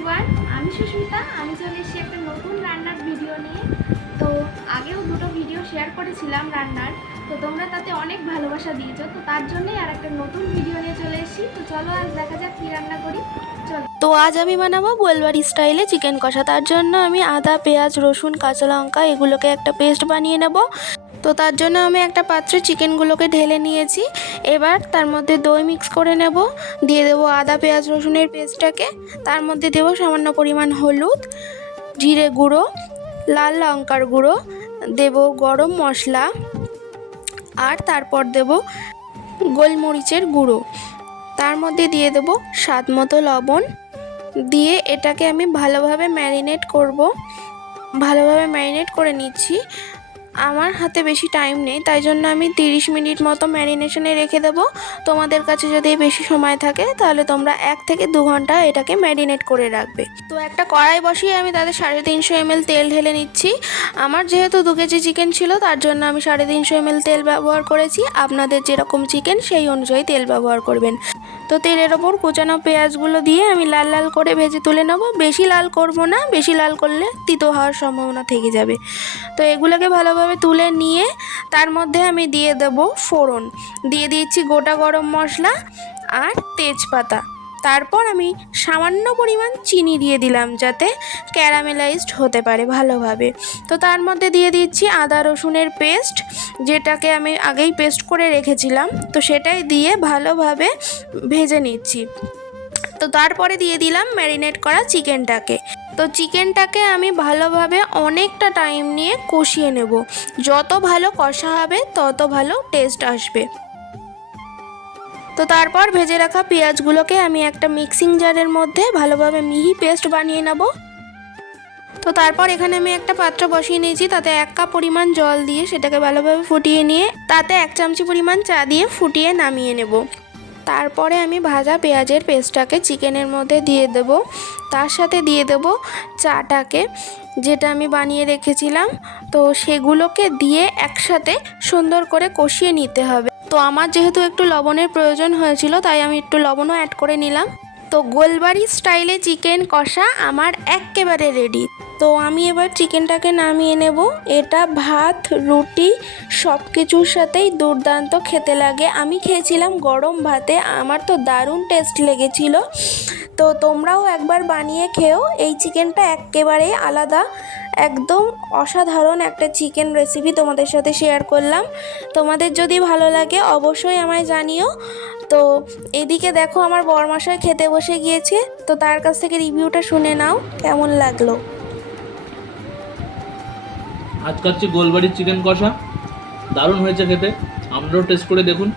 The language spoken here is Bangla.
এভরিওয়ান, আমি সুস্মিতা। আমি চলে এসেছি একটা নতুন রান্নার ভিডিও নিয়ে। তো আগেও দুটো ভিডিও শেয়ার করেছিলাম রান্নার, তো তোমরা তাতে অনেক ভালোবাসা দিয়েছো, তো তার জন্যই আর একটা নতুন ভিডিও নিয়ে চলে এসেছি। তো চলো আজ দেখা যাক কী রান্না করি। চলো। তো আজ আমি বানাবো গোলবাড়ি স্টাইলে চিকেন কষা। তার জন্য আমি আদা, পেঁয়াজ, রসুন, কাঁচা লঙ্কা এগুলোকে একটা পেস্ট বানিয়ে নেব। তো তার জন্য আমি একটা পাত্রে চিকেনগুলোকে ঢেলে নিয়েছি। এবার তার মধ্যে দই মিক্স করে নেব, দিয়ে দেবো আদা, পেঁয়াজ, রসুনের পেস্টটাকে। তার মধ্যে দেবো সামান্য পরিমাণ হলুদ, জিরে গুঁড়ো, লাল লঙ্কার গুঁড়ো, দেব গরম মশলা, আর তারপর দেব গোলমরিচের গুঁড়ো। তার মধ্যে দিয়ে দেবো স্বাদ মতো লবণ, দিয়ে এটাকে আমি ভালোভাবে ম্যারিনেট করে নিচ্ছি। আমার হাতে বেশি টাইম নেই, তাই জন্য আমি 30 মিনিট মতো ম্যারিনেশনে রেখে দেবো। তোমাদের কাছে যদি বেশি সময় থাকে তাহলে তোমরা 1 থেকে 2 ঘন্টা এটাকে ম্যারিনেট করে রাখবে। তো একটা কড়াই বসিয়ে আমি তাতে 350 ml তেল ঢেলে নিচ্ছি। আমার যেহেতু 2 কেজি চিকেন ছিল তার জন্য আমি 350 ml তেল ব্যবহার করেছি। আপনাদের যেরকম চিকেন সেই অনুযায়ী তেল ব্যবহার করবেন। তো তেলের ওপর কুচানো পেঁয়াজগুলো দিয়ে আমি লাল লাল করে ভেজে তুলে নেব। বেশি লাল করব না, বেশি লাল করলে তিতো হওয়ার সম্ভাবনা থেকে যাবে। তো এগুলোকে ভালোভাবে তুলে নিয়ে তার মধ্যে আমি দিয়ে দেব ফোড়ন, দিয়ে দিচ্ছি গোটা গরম মশলা আর তেজপাতা। তারপর আমি সামান্য পরিমাণ চিনি দিয়ে দিলাম যাতে ক্যারামেলাইজড হতে পারে ভালোভাবে। তো তার মধ্যে দিয়ে দিচ্ছি আদা রসুনের পেস্ট, যেটাকে আমি আগেই পেস্ট করে রেখেছিলাম, তো সেটাই দিয়ে ভালোভাবে ভেজে নিচ্ছি। তো তারপরে দিয়ে দিলাম ম্যারিনেট করা চিকেনটাকে। তো চিকেনটাকে আমি ভালোভাবে অনেকটা টাইম নিয়ে কষিয়ে নেব। যত ভালো কষা হবে তত ভালো টেস্ট আসবে। তো তারপর ভেজে রাখা পেঁয়াজগুলোকে আমি একটা মিক্সিং জারের মধ্যে ভালোভাবে মিহি পেস্ট বানিয়ে নেব। তো তারপর এখানে আমি একটা পাত্র বসিয়ে নিয়েছি, তাতে 1 কাপ পরিমাণ জল দিয়ে সেটাকে ভালোভাবে ফুটিয়ে নিয়ে তাতে 1 চামচি পরিমাণ চা দিয়ে ফুটিয়ে নামিয়ে নেব। তারপরে আমি ভাজা পেঁয়াজের পেস্টটাকে চিকেনের মধ্যে দিয়ে দেব। তার সাথে দিয়ে দেব চাটাকে, যেটা আমি বানিয়ে রেখেছিলাম। তো সেগুলোকে দিয়ে একসাথে সুন্দর করে কষিয়ে নিতে হবে। তো আমার যেহেতু একটু লবণের প্রয়োজন হয়েছিল তাই আমি একটু লবণও অ্যাড করে নিলাম। তো গোলবাড়ি স্টাইলে চিকেন কষা আমার একেবারে রেডি। তো আমি এবার চিকেনটাকে নামিয়ে নেব। এটা ভাত, রুটি সব কিছুর সাথেই দুর্দান্ত খেতে লাগে। আমি খেয়েছিলাম গরম ভাতে, আমার তো দারুণ টেস্ট লেগেছিল। তো তোমরাও একবার বানিয়ে খেও। এই চিকেনটা একেবারেই আলাদা, একদম অসাধারণ একটা চিকেন রেসিপি তোমাদের সাথে শেয়ার করলাম। তোমাদের যদি ভালো লাগে অবশ্যই আমায় জানিও। তো এদিকে দেখো আমার বরমশাই খেতে বসে গিয়েছে, তো তার কাছ থেকে রিভিউটা শুনে নাও কেমন লাগলো। আজ খাচ্ছি গোলবাড়ির চিকেন কষা, দারুণ হয়েছে খেতে। আপনারাও টেস্ট করে দেখুন।